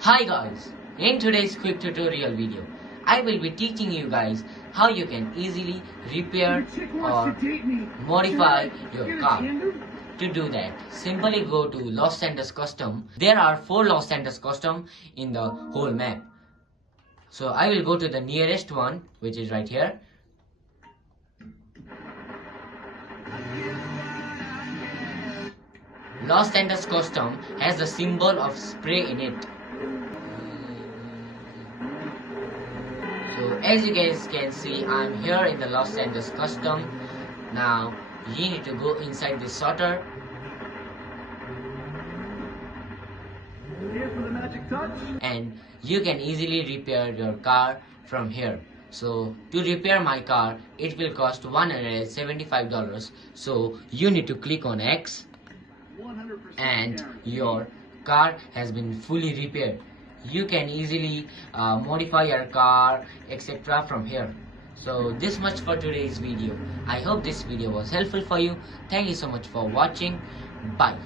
Hi guys, in today's quick tutorial video, I will be teaching you guys how you can easily repair or modify your car. To do that, simply go to Los Santos Custom. There are 4 Los Santos Custom in the whole map. So I will go to the nearest one, which is right here. Los Santos Custom has the symbol of spray in it. So as you guys can see, I'm here in the Los Santos Custom. Now you need to go inside the sorter. And you can easily repair your car from here. So to repair my car, it will cost $175. So you need to click on X and your car has been fully repaired. You can easily modify your car, etc. from here. So this much for today's video. I hope this video was helpful for you. Thank you so much for watching. Bye.